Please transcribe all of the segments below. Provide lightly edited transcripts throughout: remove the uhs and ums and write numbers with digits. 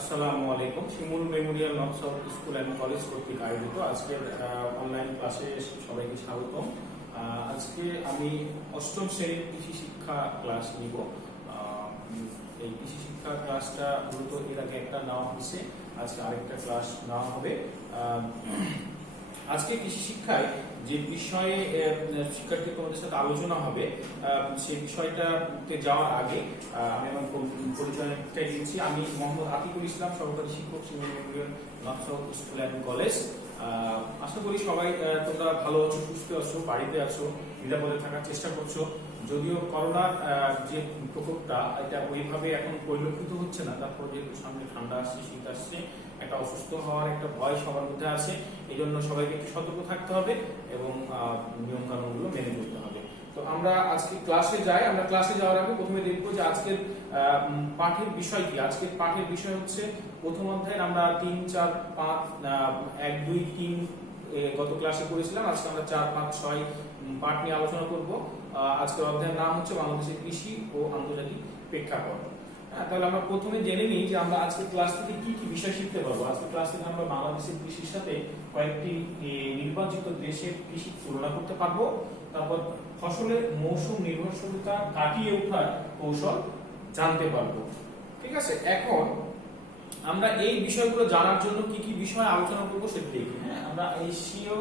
আসসালামু আলাইকুম। Shimul memorial north south school and college কর্তৃক আয়োজিত আজকের অনলাইন ক্লাসে সবাইকে স্বাগতম। আজকে আমি অষ্টম শ্রেণীর কৃষি শিক্ষা ক্লাস নিব। এই কৃষি শিক্ষা ক্লাসটা মূলত এর আগে একটা নেওয়া হয়েছে, আজকে আরেকটা ক্লাস নেওয়া হবে। আজকে কৃষি শিক্ষায় যে বিষয়ে শিক্ষার্থী তোমাদের সাথে আলোচনা হবে সেই বিষয়টাতে যাওয়ার আগে আমি আমার পরিচয়টা দিচ্ছি। আমি মোহাম্মদ আতিকুল ইসলাম, সহকারী শিক্ষক, Shimul memorial north south school and college. আশা করি সবাই তোমরা ভালো আছো, সুস্থ আছো, বাড়িতে আছো, নিরাপদে থাকার চেষ্টা করছো। যদিও করোনার যে প্রকোপটা এটা ওইভাবে এখন পরিলক্ষিত হচ্ছে না, তারপর যেহেতু সামনে ঠান্ডা আসছে, শীত আসছে, একটা অসুস্থ হওয়ার একটা ভয় সবার মধ্যে আছে। এই জন্য সবাইকে একটু সতর্ক থাকতে হবে এবং নিয়ম কানুনগুলো মেনে চলতে হবে। তো আমরা আজকে ক্লাসে যাই। আমরা ক্লাসে যাওয়ার আগে প্রথমে দেখবো যে আজকের পাঠের বিষয় কি। আজকের পাঠের বিষয় হচ্ছে প্রথম অধ্যায়ের আমরা 3, 4, 5, 1, 2, 3 গত ক্লাসে করেছিলাম। আজকে আমরা 4, 5, 6 পাঠ নিয়ে আলোচনা করব। আজকের অধ্যায়ের নাম হচ্ছে বাংলাদেশের কৃষি ও আন্তর্জাতিক প্রেক্ষাপট। তাহলে আমরা প্রথমে জেনে নিই যে আমরা আজকের ক্লাস থেকে কি কি বিষয় শিখতে পারবো। আজকের ক্লাস থেকে আমরা বাংলাদেশের কৃষির সাথে কয়েকটি নির্বাচিত দেশের কৃষির তুলনা করতে পারবো। তারপর ফসলের মৌসুম নির্ভরশীলতা কাটিয়ে ওঠার কৌশল জানতে পারবো। ঠিক আছে, এখন আমরা এই বিষয়গুলো জানার জন্য কি কি বিষয় আলোচনা করবো সেটা দেখি। আমরা এশীয়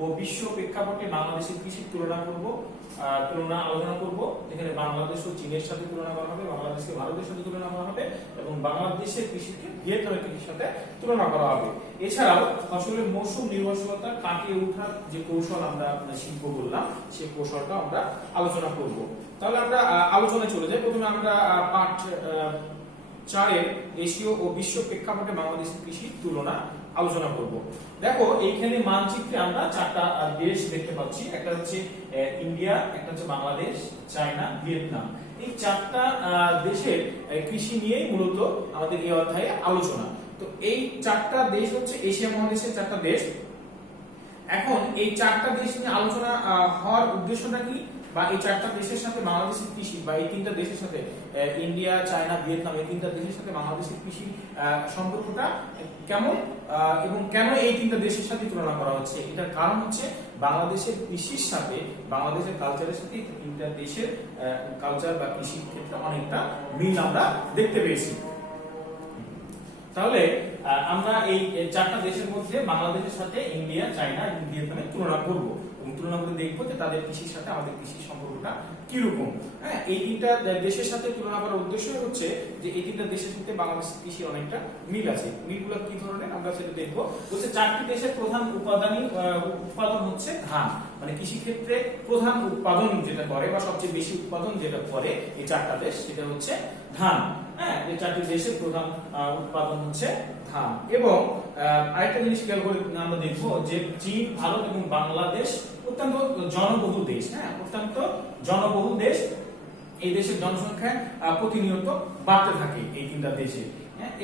ও বিশ্ব প্রেক্ষাপটে বাংলাদেশের কৃষির তুলনা আলোচনা করব। এখানে বাংলাদেশ ও চীনের সাথে তুলনা করা হবে, বাংলাদেশকে ভারতের সাথে তুলনা করা হবে এবং বাংলাদেশের কৃষিকে ভিয়েতনামের কৃষির সাথে তুলনা করা হবে। এছাড়াও ফসলের মৌসুম নির্ভরশীলতা কাটিয়ে ওঠার যে কৌশল আমরা শিখবো বললাম, সেই কৌশলটা আমরা আলোচনা করব। তাহলে আমরা আলোচনায় চলে যাই। প্রথমে আমরা পাঠ 4 এশীয় ও বিশ্ব প্রেক্ষাপটে বাংলাদেশের কৃষির তুলনা আলোচনা করব। দেখো এইখানে মানচিত্রে আমরা 4টা দেশ দেখতে পাচ্ছি। একটা হচ্ছে ইন্ডিয়া, একটা হচ্ছে বাংলাদেশ, চায়না, ভিয়েতনাম। এই 4টা দেশের কৃষি নিয়েই মূলত আমাদের এই অধ্যায়ে আলোচনা। তো এই 4টা দেশ হচ্ছে এশিয়া মহাদেশের 4টা দেশ। এখন এই 4টা দেশ নিয়ে আলোচনা হওয়ার উদ্দেশ্যটা কি, বা এই 4টা দেশের সাথে বাংলাদেশের কৃষি, বা এই 3টা দেশের সাথে ইন্ডিয়া, চায়না, ভিয়েতনাম, এই 3টা দেশের সাথে বাংলাদেশের কৃষি সম্পর্কটা কেমন এবং কেন এই 3টা দেশের সাথে তুলনা করা হচ্ছে, এটার কারণ হচ্ছে বাংলাদেশের কৃষির সাথে বাংলাদেশের কালচারের সাথে 3টা দেশের কালচার বা কৃষির ক্ষেত্রে অনেকটা মিল আমরা দেখতে পেয়েছি। তাহলে আমরা এই 4টা দেশের মধ্যে বাংলাদেশের সাথে ইন্ডিয়া, চায়না এবং ভিয়েতনামের তুলনা করব এবং তুলনা করে দেখবো যে তাদের কৃষির সাথে আমাদের কৃষির সম্পর্কটা কিরকম। এই 3টা দেশের সাথে তুলনা করার উদ্দেশ্য হচ্ছে যে এই 3টা দেশের সাথে বাংলাদেশের কৃষি অনেকটা মিল আছে। মিলগুলো কি ধরনের আমরা সেটা দেখবো। বলছে 4টি দেশের প্রধান উৎপাদন হচ্ছে ধান, মানে কৃষি ক্ষেত্রে প্রধান উৎপাদন যেটা করে বা সবচেয়ে বেশি উৎপাদন যেটা করে এই 4টা দেশ, সেটা হচ্ছে ধান। এই 4টি দেশের প্রধান উৎপাদন হচ্ছে ধান। এবং আরেকটা জিনিস খেয়াল করে আমরা দেখবো যে চীন, ভারত এবং বাংলাদেশ অত্যন্ত জনবহুল দেশ। অত্যন্ত জনবহুল দেশ। এই দেশের জনসংখ্যা প্রতিনিয়ত বাড়তে থাকে এই 3টা দেশে।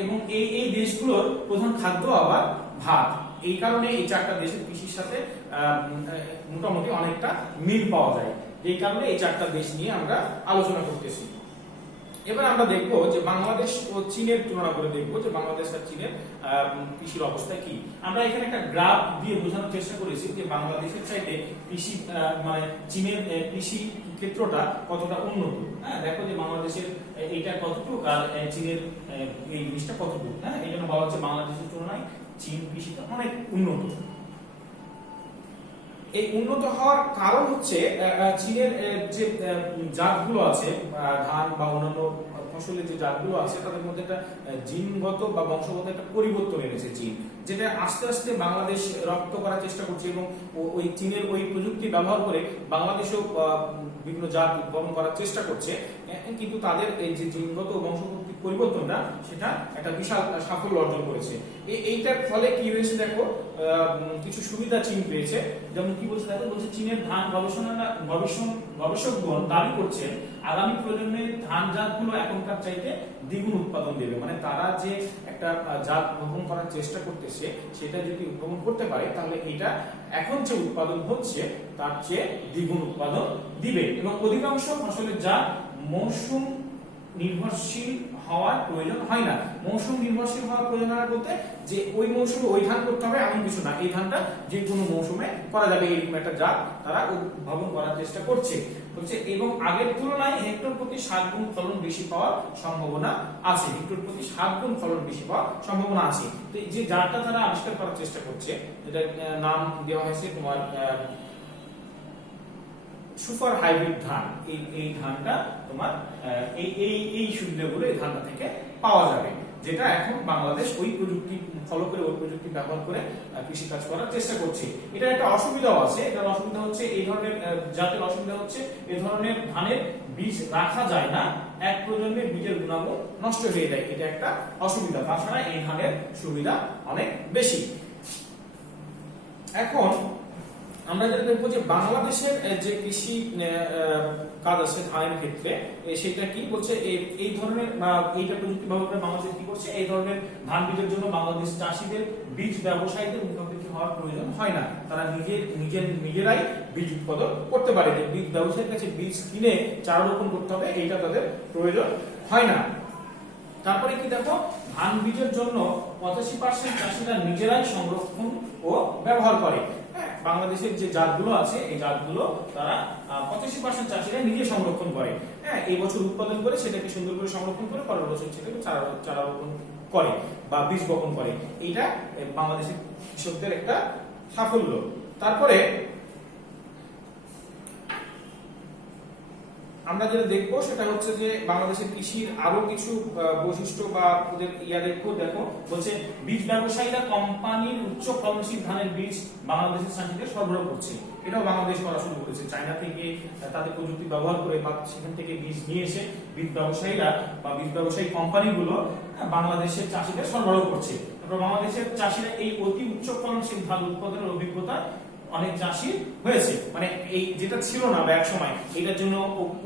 এবং এই দেশগুলোর প্রধান খাদ্য আবার ভাত। এই কারণে এই 4টা দেশের কৃষির সাথে মোটামুটি অনেকটা মিল পাওয়া যায়। এই কারণে এই 4টা দেশ নিয়ে আমরা আলোচনা করতেছি। এবার আমরা দেখবো যে বাংলাদেশ ও চীনের তুলনা করে দেখবো যে বাংলাদেশ আর চীনের কৃষির অবস্থা কি। আমরা এখানে একটা গ্রাফ দিয়ে বোঝানোর চেষ্টা করেছি যে বাংলাদেশের চাইতে কৃষি মানে চীনের কৃষি ক্ষেত্রটা কতটা উন্নত। দেখো যে বাংলাদেশের এইটা কতটুকু আর চীনের এই জিনিসটা কতটুকু। এই জন্য বলা হচ্ছে বাংলাদেশের তুলনায় চীন কৃষিটা অনেক উন্নত। এই উন্নত হওয়ার কারণ হচ্ছে চীনের যে জাতগুলো আছে, ধান বা অন্যান্য ফসলের যে জাতগুলো আছে, তাদের মধ্যে একটা জিনগত বা বংশগত একটা পরিবর্তন এনেছে চীন, যেটা আস্তে আস্তে বাংলাদেশ রপ্ত করার চেষ্টা করছে এবং ওই চীনের ওই প্রযুক্তি ব্যবহার করে বাংলাদেশেও বিভিন্ন জাত উদ্ভাবন করার চেষ্টা করছে। কিন্তু তাদের এই যে জিনগত বংশগত পরিবর্তনটা, সেটা একটা বিশাল সাফল্য অর্জন করেছে। এইটার ফলে কি হয়েছে দেখো, কিছু সুবিধা চীন পেয়েছে। যেমন কি বলছে দেখো, বলছে চীনের ধান গবেষকগণ দাবি করছেন আগামী প্রজন্মের ধান জাতগুলো এখনকার চাইতে দ্বিগুণ উৎপাদন দেবে। মানে তারা যে একটা জাত উদ্ভাবন করার চেষ্টা করতেছে, সেটা যদি উদ্ভাবন করতে পারে তাহলে এটা এখন যে উৎপাদন হচ্ছে তার চেয়ে দ্বিগুণ উৎপাদন দিবে। এবং অধিকাংশ ফসলের জাত মৌসুম নির্ভরশীল হওয়ার প্রয়োজন হয় না। মৌসুম নির্ভরশীল হওয়ার প্রয়োজন হয় না বলতে যে ওই মৌসুমে ওই ধান করতে হবে এমন কিছু না, এই ধানটা যে কোনো মৌসুমে করা যাবে এরকম একটা জাত তারা উদ্ভাবন করার চেষ্টা করছে বলছে। এবং আগের তুলনায় হেক্টর প্রতি 7 গুণ ফলন বেশি পাওয়ার সম্ভাবনা আছে, হেক্টর প্রতি 7 গুণ ফলন বেশি পাওয়ার সম্ভাবনা আছে। তো যে জাতটা তারা আবিষ্কার করার চেষ্টা করছে, যেটা নাম দেওয়া হয়েছে তোমার সুপার হাইব্রিড ধান, এই ধানটা তোমার এই সুবিধাগুলো এই ধানটা থেকে পাওয়া যাবে, যেটা এখন বাংলাদেশ ওই প্রযুক্তি ফলো করে ওই প্রযুক্তি ব্যবহার করে কৃষি কাজ করার চেষ্টা করছে। এটা একটা অসুবিধাও আছে, এটার অসুবিধা হচ্ছে এই ধরনের জাতের অসুবিধা হচ্ছে এই ধরনের ধানের বীজ রাখা যায় না, এক প্রজন্মের বীজের গুণাগুণ নষ্ট হয়ে যায়, এটা একটা অসুবিধা। তাছাড়া এই ধানের সুবিধা অনেক বেশি। এখন আমরা যেটা দেখবো যে বাংলাদেশের যে কৃষি কাজ আছে ধানের ক্ষেত্রে, সেটা কি বলছে এই ধরনের এইটা প্রযুক্তি ব্যবহার করে বাংলাদেশ কি করছে, এই ধরনের ধান বীজের জন্য বাংলাদেশ চাষীদের বীজ ব্যবসায়ীদের মুখাপেক্ষি হওয়ার প্রয়োজন হয় না, তারা নিজেরাই বীজ উৎপাদন করতে পারে। যে বীজ ব্যবসায়ীর কাছে বীজ কিনে চারা রোপণ করতে হবে এইটা তাদের প্রয়োজন হয় না। তারপরে কি দেখো, ধান বীজের জন্য 85% চাষীরা নিজেরাই সংরক্ষণ ও ব্যবহার করে। বাংলাদেশের যে জাতগুলো আছে এই জাতগুলো তারা 85% চাষীরা নিজে সংরক্ষণ করে। হ্যাঁ, এই বছর উৎপাদন করে সেটাকে সুন্দর করে সংরক্ষণ করে পরের বছর সেটাকে চারা রোপণ করে বা বীজ বপন করে। এইটা বাংলাদেশের কৃষকদের একটা সাফল্য। তারপরে আমরা যেটা দেখবো সেটা হচ্ছে যে বাংলাদেশের কৃষির আরো কিছু বৈশিষ্ট্য বা ওদের দেখো বলছে বীজ ব্যবসায়ীরা কোম্পানির উচ্চ ফলনশীল ধানের বীজ বাংলাদেশের চাষীদের সরবরাহ করছে। এটাও বাংলাদেশ করা শুরু করেছে, চায়না থেকে তাদের প্রযুক্তি ব্যবহার করে বা সেখান থেকে বীজ নিয়ে এসে বীজ ব্যবসায়ীরা বা বীজ ব্যবসায়ী কোম্পানিগুলো বাংলাদেশের চাষীদের সরবরাহ করছে। তারপর বাংলাদেশের চাষীরা এই অতি উচ্চ ফলনশীল ধান উৎপাদনের অভিজ্ঞতা অনেক চাষী হয়েছে, মানে এই যেটা ছিল না বা এক সময়, এটার জন্য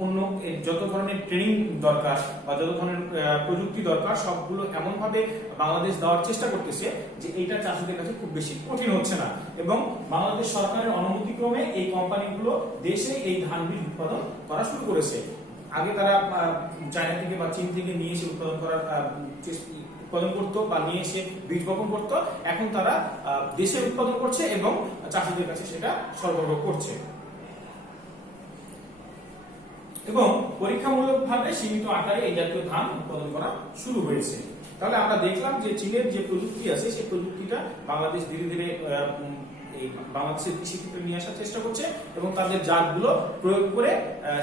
অন্য যত ধরনের ট্রেনিং দরকার বা যত ধরনের প্রযুক্তি দরকার সবগুলো এমন ভাবে বাংলাদেশ দেওয়ার চেষ্টা করতেছে যে এইটা চাষীদের কাছে খুব বেশি কঠিন হচ্ছে না। এবং বাংলাদেশ সরকারের অনুমতিক্রমে এই কোম্পানিগুলো দেশে এই ধান বীজ উৎপাদন করা শুরু করেছে। আগে তারা চায়না থেকে বা চীন থেকে নিয়ে এসে উৎপাদন করতো বা নিয়ে এসে বীজ বপন করতো, এখন তারা দেশে উৎপাদন করছে এবং চাষীদের কাছে সেটা সরবরাহ করছে। এবং পরীক্ষামূলকভাবে সীমিত আকারে এই জাতীয় ধান উৎপাদন করা শুরু হয়েছে। তাহলে আমরা দেখলাম যে চীনের যে প্রযুক্তি আছে সেই প্রযুক্তিটা বাংলাদেশ ধীরে ধীরে এই বাংলাদেশের কৃষি ক্ষেত্রে নিয়ে আসার চেষ্টা করছে এবং তাদের জাতগুলো প্রয়োগ করে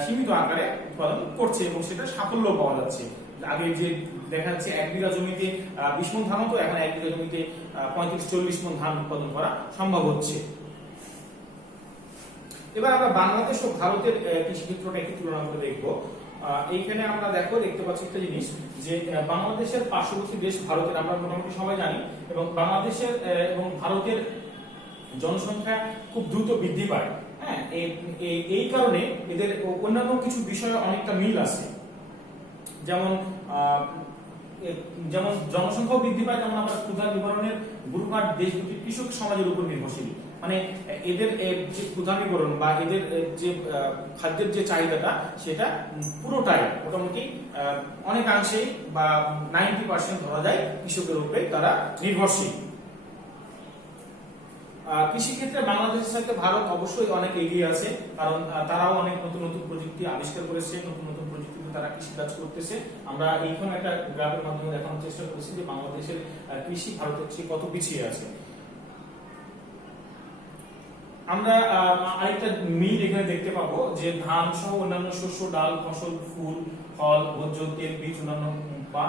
সীমিত আকারে উৎপাদন করছে এবং সেটা সাফল্য পাওয়া যাচ্ছে। আগে যে দেখা যাচ্ছে 1 বিঘা জমিতে 20 মণ ধান হতো, এখন 1 বিঘা জমিতে 35-40 মণ ধান উৎপাদন করা সম্ভব হচ্ছে। এবার আমরা বাংলাদেশ ও ভারতের কৃষি ক্ষেত্রটা একটু তুলনা করে দেখবো। এইখানে আমরা দেখতে পাচ্ছি একটা জিনিস যে বাংলাদেশের পার্শ্ববর্তী দেশ ভারতের আমরা মোটামুটি সবাই জানি, এবং বাংলাদেশের এবং ভারতের জনসংখ্যা খুব দ্রুত বৃদ্ধি পায়। হ্যাঁ, এই কারণে এদের অন্যান্য কিছু বিষয়ে অনেকটা মিল আছে। যেমন জনসংখ্যা বৃদ্ধি পায়, তেমন আমরা ক্ষুধা নিবারণের গুরুপাঠ দেশ দুটি কৃষক সমাজের উপর নির্ভরশীল। মানে এদের যে ক্ষুধা নিবারণ বা এদের যে খাদ্যের যে চাহিদাটা সেটা পুরোটাই মোটামুটি অনেকাংশেই বা 90% ধরা যায় কৃষকের উপরে তারা নির্ভরশীল। কৃষি ক্ষেত্রে বাংলাদেশের সাথে ভারত অবশ্যই অনেক এগিয়ে আছে, কারণ তারাও অনেক নতুন নতুন প্রযুক্তি আবিষ্কার করেছে, নতুন নতুন প্রযুক্তিতে তারা কৃষি কাজ করতেছে। আমরা এইখানে একটা গ্রাফের মাধ্যমে দেখানোর চেষ্টা করেছি যে বাংলাদেশের কৃষি ভারতের চেয়ে কত পিছিয়ে আছে। আমরা আরেকটা মিল এখানে দেখতে পাবো যে ধান সহ অন্যান্য শস্য, ডাল, ফসল, ফুল, ফল, ভোজ্য তেল, বীজ, অন্যান্য বা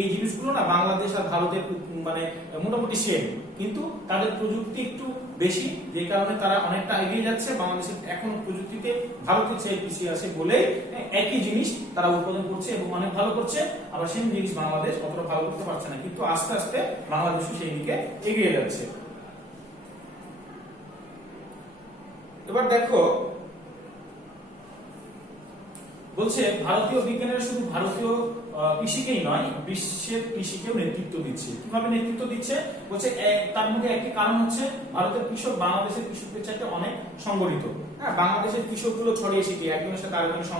এই জিনিসগুলো না বাংলাদেশ আর ভারতের মানে মোটামুটি সেম, কিন্তু তাদের প্রযুক্তি একটু বেশি, যে কারণে তারা অনেকটা এগিয়ে যাচ্ছে। বাংলাদেশের এখন প্রযুক্তিতে ভারতের চেয়ে পিছিয়ে আছে বলে একই জিনিস তারা উৎপাদন করছে এবং অনেক ভালো করছে, আবার সেই জিনিস বাংলাদেশ অতটা ভালো করতে পারছে না, কিন্তু আস্তে আস্তে বাংলাদেশও সেই দিকে এগিয়ে যাচ্ছে। এবার দেখো বলছে ভারতীয় বিজ্ঞানীরা শুধু ভারতীয় কৃষিকেই নয় বিশ্বের কৃষিকেও নেতৃত্ব দিচ্ছে। কিভাবে নেতৃত্ব দিচ্ছে বলছে তার মধ্যে একটি কারণ হচ্ছে ভারতের কৃষক বাংলাদেশের কৃষকদের চাইতে অনেক সংগঠিত। হ্যাঁ, বাংলাদেশের কৃষকগুলো ছড়িয়ে ছিটিয়ে, একজনের সাথে আরেকজনের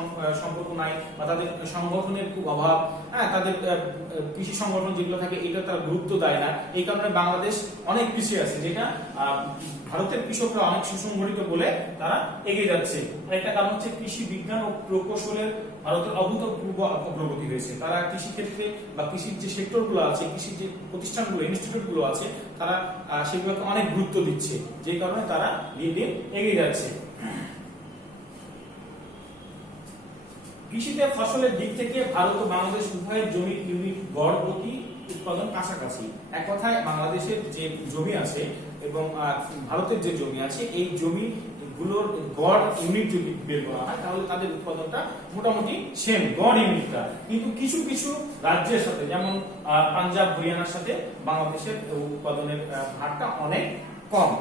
সম্পর্ক নাই, বা তাদের সংগঠনের খুব অভাব। হ্যাঁ, তাদের কৃষি সংগঠন যেগুলো থাকে এটা তারা গুরুত্ব দেয় না। এই কারণে বাংলাদেশ অনেক পিছিয়ে আছে, যেটা ভারতের কৃষকরা অনেক সুসংগঠিত বলে তারা এগিয়ে যাচ্ছে। একটা কারণ হচ্ছে কৃষি বিজ্ঞান ও প্রকৌশলের ভারতের অভূতপূর্ব অগ্রগতি হয়েছে। তারা কৃষি ক্ষেত্রে বা কৃষির যে সেক্টরগুলো আছে, কৃষির যে প্রতিষ্ঠানগুলো, ইনস্টিটিউটগুলো আছে, তারা সেগুলোকে অনেক গুরুত্ব দিচ্ছে, যে কারণে তারা দিন দিন এগিয়ে যাচ্ছে। কৃষিতে ফসলের দিক থেকে ভারত ও বাংলাদেশ উভয়ের জমির ইউনিট গড় প্রতি উৎপাদন কাছাকাছি। এক কথায় বাংলাদেশের যে জমি আছে এবং ভারতের যে জমি আছে, এই জমিগুলোর গড় ইউনিট যদি বের করা হয় তাহলে তাদের উৎপাদনটা মোটামুটি সেম, গড় ইউনিটটা। কিন্তু কিছু কিছু রাজ্যের সাথে, যেমন পাঞ্জাব, হরিয়ানার সাথে বাংলাদেশের উৎপাদনের হারটা অনেক কম।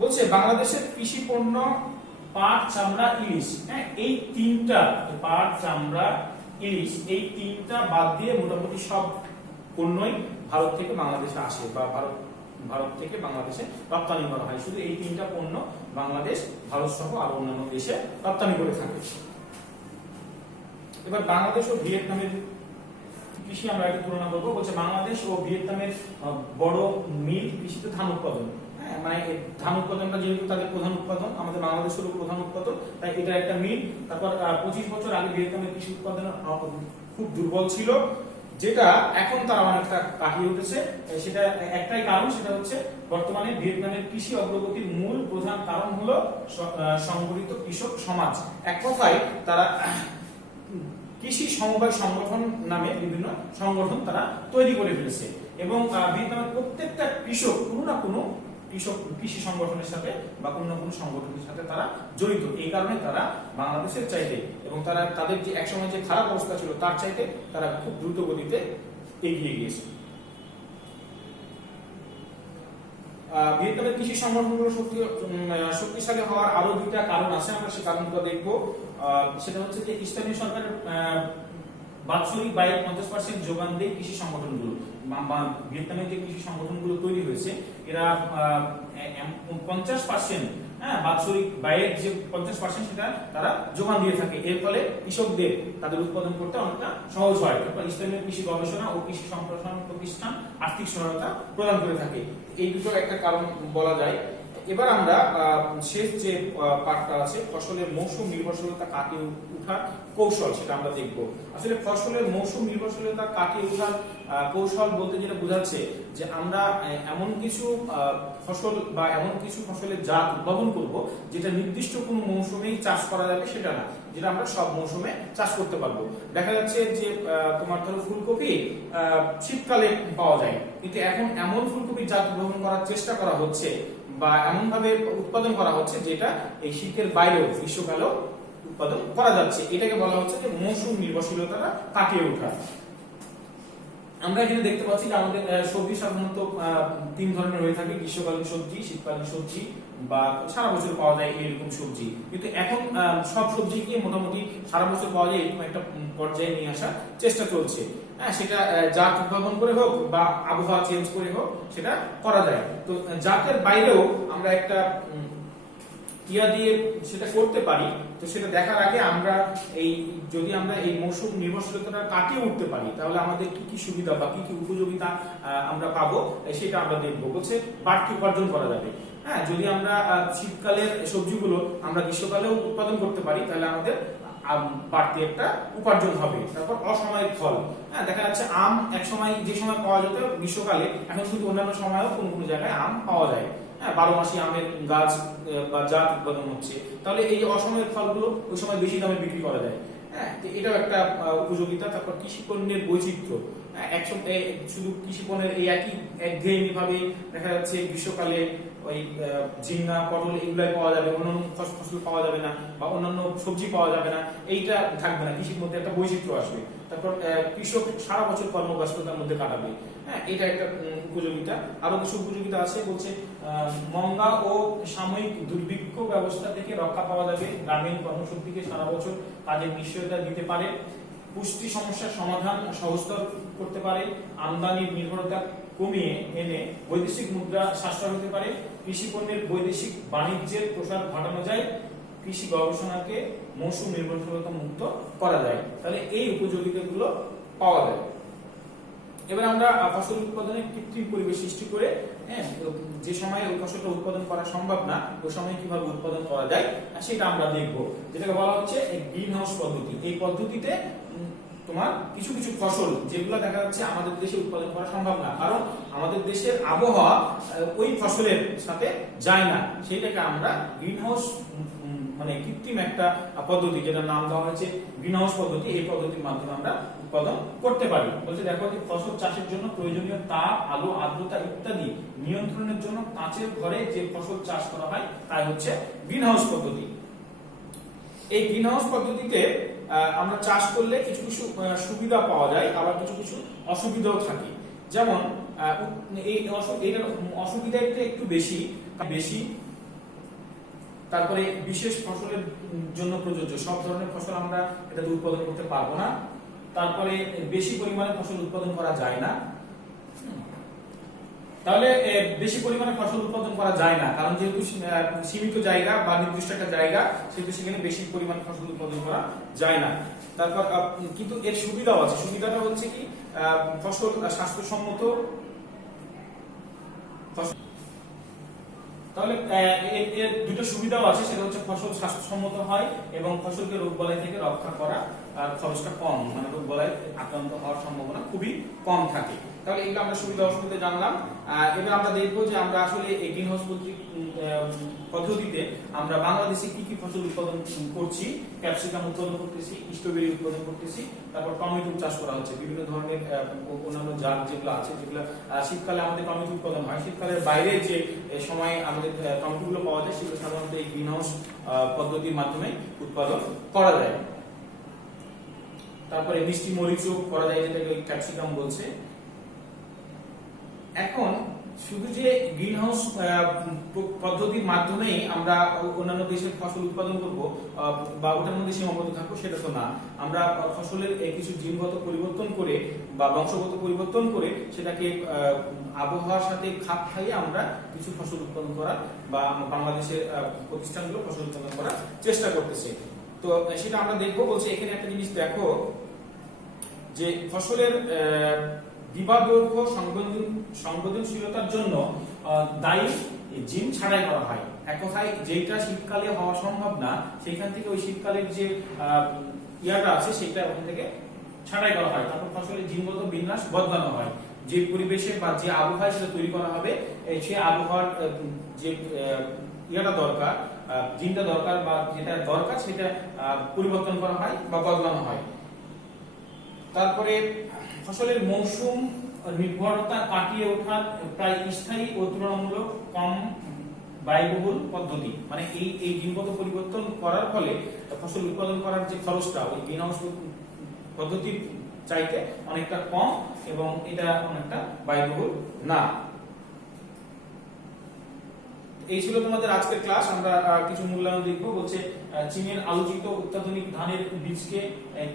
বলছে বাংলাদেশের কৃষি পণ্য পাট, চামড়া, ইলিশ, হ্যাঁ, এই তিনটা, পাট, চামড়া, ইলিশ, এই তিনটা বাদ দিয়ে মোটামুটি সব পণ্যই ভারত থেকে বাংলাদেশে আসে বা ভারত থেকে বাংলাদেশে রপ্তানি করা হয়। শুধু এই তিনটা পণ্য বাংলাদেশ ভারত সহ আরো অন্যান্য দেশে রপ্তানি করে থাকে। এবার বাংলাদেশ ও ভিয়েতনামের কৃষি আমরা একটু তুলনা করবো। বলছে বাংলাদেশ ও ভিয়েতনামের বড় মিল কৃষিতে ধান উৎপাদন। মানে ধান উৎপাদনটা যেহেতু তাদের প্রধান উৎপাদন, আমাদের বাংলাদেশেরও প্রধান উৎপাদন, তাই এটা একটা মিল। তারপর 25 বছর আগে ভিয়েতনামের কৃষি উৎপাদন খুব দুর্বল ছিল, যেটা এখন তারা অনেকটা কাটিয়ে উঠেছে। সেটা একটাই কারণ, সেটা হচ্ছে বর্তমানে ভিয়েতনামের কৃষি অগ্রগতির মূল প্রধান কারণ হলো সংগঠিত কৃষক সমাজ। এক কথায় তারা কৃষি সমবায় সংগঠন নামে বিভিন্ন সংগঠন তারা তৈরি করে ফেলেছে, এবং ভিয়েতনামের প্রত্যেকটা কৃষক কোনো না কোনো কৃষি সংগঠনের সাথে বা কোনো না কোনো সংগঠনের সাথে তারা জড়িত। এই কারণে তারা বাংলাদেশের চাইতে এবং তাদের যে একসময় যে খারাপ অবস্থা ছিল তার চাইতে তারা খুব দ্রুত গতিতে এগিয়ে গিয়েছে। ভিয়েতনামের কৃষি সংগঠনগুলো শক্তিশালী হওয়ার আরো দুইটা কারণ আছে, আমরা সেই কারণগুলো দেখবো। সেটা হচ্ছে যে স্থানীয় সরকারের বাৎসরিক ব্যয়ের 50% যোগান দেয় কৃষি সংগঠনগুলো। ভিয়েতনামের যে কৃষি সংগঠনগুলো তৈরি হয়েছে, এরা 50% বাৎসরিক ব্যয়ের যে 50% সেটা তারা যোগান দিয়ে থাকে। এর ফলে কৃষকদের তাদের উৎপাদন করতে অনেকটা সহজ হয়। তারপর স্থানীয় কৃষি গবেষণা ও কৃষি সম্প্রসারণ প্রতিষ্ঠান আর্থিক সহায়তা প্রদান করে থাকে। এই দুটো একটা কারণ বলা যায়। এবার আমরা শেষ যে পার্টটা আছে, ফসলের মৌসুম নির্ভরশীলতা কাটিয়ে ওঠার কৌশল, সেটা আমরা দেখব। আসলে ফসলের মৌসুম নির্ভরশীলতা কাটিয়ে ওঠার কৌশল বলতে যেটা বোঝাচ্ছে যে আমরা এমন কিছু ফসল বা এমন কিছু ফসলের জাত উদ্ভাবন করব যেটা নির্দিষ্ট কোনো মৌসুমেই চাষ করা যাবে সেটা না, যেটা আমরা সব মৌসুমে চাষ করতে পারবো। দেখা যাচ্ছে যে তোমার ধরো ফুলকপি শীতকালে পাওয়া যায়, কিন্তু এখন এমন ফুলকপির জাত উদ্ভাবন করার চেষ্টা করা হচ্ছে বা এমন ভাবে উৎপাদন করা হচ্ছে যেটা এই শীতের বাইরেও গ্রীষ্মকালেও উৎপাদন করা যাচ্ছে। এটাকে বলা হচ্ছে যে মৌসুম নির্ভরশীলতা কাটিয়ে ওঠা। আমরা এখানে দেখতে পাচ্ছি যে আমাদের সবজি সাধারণত 3 ধরনের হয়ে থাকে, গ্রীষ্মকালীন সবজি, শীতকালীন সবজি বা সারা বছর পাওয়া যায় এইরকম সবজি। কিন্তু এখন সব সবজিকে মোটামুটি সারা বছর পাওয়া যায় এরকম একটা পর্যায়ে নিয়ে আসার চেষ্টা চলছে। সেটা জাত উদ্ভাবন করে হোক বা আবহাওয়া চেঞ্জ করে হোক, সেটা করা যায়। তো জাতের বাইরেও আমরা একটা ইয়া দিয়ে সেটা করতে পারি। তো সেটা দেখার আগে আমরা যদি আমরা এই মৌসুম নির্ভরশীলতাটা কাটিয়ে উঠতে পারি, তাহলে আমাদের কি কি সুবিধা বা কি কি উপযোগিতা আমরা পাবো সেটা আমরা দেখবো। বলছে বাড়তি উপার্জন করা যাবে। যদি আমরা শীতকালের সবজিগুলো আমরা গ্রীষ্মকালেও উৎপাদন করতে পারি, তাহলে আমাদের বাড়তি একটা উপার্জন হবে। তারপর অসাময়িক ফল, দেখা যাচ্ছে আম এক সময় যে সময় পাওয়া যেত গ্রীষ্মকালে, এখন কিন্তু অন্যান্য সময়ও কোন কোন জায়গায় আম পাওয়া যায়। 12 মাসি আমের গাছ বা জাত উৎপাদন হচ্ছে, তাহলে এই অসাময়িক ফলগুলো ওই সময় বেশি দামে বিক্রি করা যায়। এটাও একটা উপযোগিতা। তারপর কৃষি পণ্যের বৈচিত্র্য, একসাথে শুধু কৃষি পণ্যের এই একঘেয়েমি ভাবে দেখা যাচ্ছে গ্রীষ্মকালে ওই ঝিঙ্গা, পটল এগুলাই পাওয়া যাবে, অন্যান্য ফসল পাওয়া যাবে না বা অন্যান্য সবজি পাওয়া যাবে না, এইটা থাকবে না। কৃষির মধ্যে একটা বৈচিত্র্য আসবে। তারপর কৃষক সারা বছর কর্মব্যস্ততার মধ্যে কাটাবে। এটা একটা উপযোগিতা। আরো কিছু উপযোগিতা আছে। বলছে মন্দা ও সাময়িক দুর্ভিক্ষ ব্যবস্থা থেকে রক্ষা পাওয়া যাবে, গ্রামীণ কর্মশক্তিকে সারা বছর কাজের নিশ্চয়তা দিতে পারে, পুষ্টি সমস্যার সমাধান সহজতর করতে পারে, আমদানির নির্ভরতা কমিয়ে এনে বৈদেশিক মুদ্রা সাশ্রয় হতে পারে, কৃষি পণ্যের বৈদেশিক বাণিজ্যের প্রসার ঘটানো যায়, কৃষি গবেষণাকে মৌসুম নির্ভরশীলতা মুক্ত করা যায়। তাহলে এই উপযোগিতাগুলো পাওয়া যায়। এবার আমরা ফসল উৎপাদনে কৃত্রিম পরিবেশ সৃষ্টি করে যে সময় ওই ফসলটা উৎপাদন করা সম্ভব না ওই সময় কিভাবে উৎপাদন করা যায় সেটা আমরা দেখব, যেটাকে বলা হচ্ছে গ্রিন হাউস পদ্ধতি। এই পদ্ধতিতে তোমার কিছু কিছু ফসল যেগুলো দেখা যাচ্ছে আমাদের দেশে উৎপাদন করা সম্ভব না, কারণ আমাদের দেশের আবহাওয়া ওই ফসলের সাথে যায় না, সেটাকে আমরা গ্রিন হাউস মানে কৃত্রিম একটা পদ্ধতি যেটার নাম দেওয়া হয়েছে গ্রিন হাউস পদ্ধতি, এই পদ্ধতির মাধ্যমে আমরা উৎপাদন করতে পারি। বলছে দেখো যে ফসল চাষের জন্য প্রয়োজনীয় তাপ, আলো, আর্দ্রতা ইত্যাদি নিয়ন্ত্রণের জন্য কাঁচের ঘরে যে ফসল চাষ করা হয় তাই হচ্ছে গ্রিন হাউস পদ্ধতি। এই গ্রিন হাউস পদ্ধতিতে আমরা চাষ করলে কিছু কিছু সুবিধা পাওয়া যায়, আবার কিছু কিছু অসুবিধাও থাকে। যেমন এই অসুবিধা একটু বেশি, তারপরে বিশেষ ফসলের জন্য প্রযোজ্য, সব ধরনের ফসল আমরা এটা উৎপাদন করতে পারবো না। তারপরে বেশি পরিমাণে ফসল উৎপাদন করা যায় না। তাহলে বেশি পরিমাণে ফসল উৎপাদন করা যায় না, কারণ যেহেতু সীমিত জায়গা বা নির্দিষ্ট একটা জায়গা, সেহেতু সেখানে বেশি পরিমাণে ফসল উৎপাদন করা যায় না। তারপর কিন্তু এর সুবিধাও আছে। সুবিধাটা হচ্ছে কি, ফসল স্বাস্থ্যসম্মত। তাহলে এর দুটো সুবিধাও আছে, সেটা হচ্ছে ফসল স্বাস্থ্যসম্মত হয় এবং ফসলকে রোগবালাই থেকে রক্ষা করা আর খরচটা কম, মানে রোগবালাই আক্রান্ত হওয়ার সম্ভাবনা খুবই কম থাকে। তাহলে এগুলো আমরা সুবিধা অসুবিধা জানলাম। এবার আমরা দেখবো যে আমরা আসলে এই গ্রিন হাউস পদ্ধতিতে আমরা বাংলাদেশে কি কি ফসল উৎপাদন করছি। ক্যাপসিকাম উৎপাদন করতেছি, স্ট্রবেরি উৎপাদন করতেছি, তারপর টমেটো চাষ করা হচ্ছে, বিভিন্ন ধরনের অন্যান্য জাত যেগুলো আছে, যেগুলো শীতকালে আমাদের টমেটো উৎপাদন হয়। শীতকালের বাইরে যে সময় আমাদের টমেটো গুলো পাওয়া যায় সেগুলো সাধারণত এই গ্রিন হাউস পদ্ধতির মাধ্যমে উৎপাদন করা যায়। তারপরে মিষ্টি মরিচও করা যায়, যেটাকে ক্যাপসিকাম বলছে। এখন শুধু যে গ্রিন হাউস পদ্ধতির মাধ্যমেই আমরা অন্যান্য দেশের ফসল উৎপাদন করব বা ওটার মধ্যে সীমাবদ্ধ থাকবো সেটা তো না। আমরা ফসলের কিছু জিনগত পরিবর্তন করে বা বংশগত পরিবর্তন করে সেটাকে আবহাওয়ার সাথে খাপ খাইয়ে আমরা কিছু ফসল উৎপাদন করার বা বাংলাদেশের প্রতিষ্ঠানগুলো ফসল উৎপাদন করার চেষ্টা করতেছে। তো সেটা আমরা দেখবো। বলছে এখানে একটা জিনিস দেখো যে ফসলের দিবাদৈর্ঘ্য সংবেদনশীলতার জন্য দায়ী জিন ছাড়াই করা হয়। এক কথায় যেটা শীতকালে হওয়া সম্ভব না, সেইখান থেকে ওই শীতকালের যে ইয়াটা আছে সেটা ওখান থেকে ছাড়াই করা হয়। তারপর ফসলের জিনগত বিন্যাস বদলানো হয়। যে পরিবেশে বা যে আবহাওয়ায় সেটা তৈরি করা হবে, সেই আবহাওয়ার যে ইয়াটা দরকার, জিনটা দরকার বা যেটা দরকার সেটা পরিবর্তন করা হয় বা বদলানো হয়। তারপরে ফসলের মৌসুম নির্ভরতা কাটিয়ে ওঠার প্রায় স্থায়ী ও তুলনামূলক কম ব্যয়বহুল পদ্ধতি, মানে এই জিনগত পরিবর্তন করার ফলে ফসল উৎপাদন করার যে খরচটা ওই গ্রিন হাউস পদ্ধতির চাইতে অনেকটা কম এবং এটা অনেকটা ব্যয়বহুল না। এই ছিল তোমাদের আজকের ক্লাস। আমরা কিছু মূল্যায়ন দেখবো। বলছে চীনের আলোচিত অত্যাধুনিক ধানের বীজকে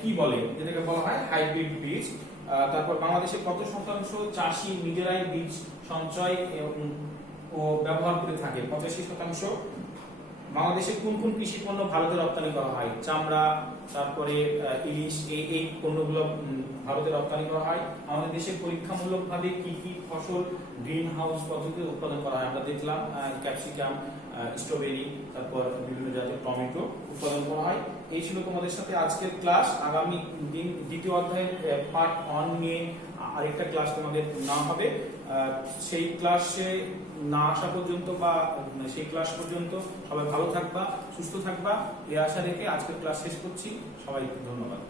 কি বলে, যেটাকে বলা হয় হাইব্রিড বীজ। তারপর বাংলাদেশে কত শতাংশ চাষি নিজেরাই বীজ সঞ্চয় ও ব্যবহার করে থাকে? 85%। বাংলাদেশে কোন কোন কৃষি পণ্য ভারতে রপ্তানি করা হয়? চামড়া, তারপরে ইলিশ, এই পণ্যগুলো ভারতে রপ্তানি করা হয়। আমাদের দেশে পরীক্ষামূলকভাবে কি কি ফসল গ্রিন হাউস পদ্ধতিতে উৎপাদন করা হয়? আমরা দেখলাম ক্যাপসিকাম, স্ট্রবেরি, তারপর বিভিন্ন জাতের টমেটো উৎপাদন করা হয়। এই ছিল তোমাদের সাথে আজকের ক্লাস। আগামী দিন দ্বিতীয় অধ্যায়ের পার্ট 1 নিয়ে আরেকটা ক্লাস তোমাদের না হবে। সেই ক্লাসে না আসা পর্যন্ত বা সেই ক্লাস পর্যন্ত সবাই ভালো থাকবা, সুস্থ থাকবা, এই আশা রেখে আজকের ক্লাস শেষ করছি। সবাইকে ধন্যবাদ।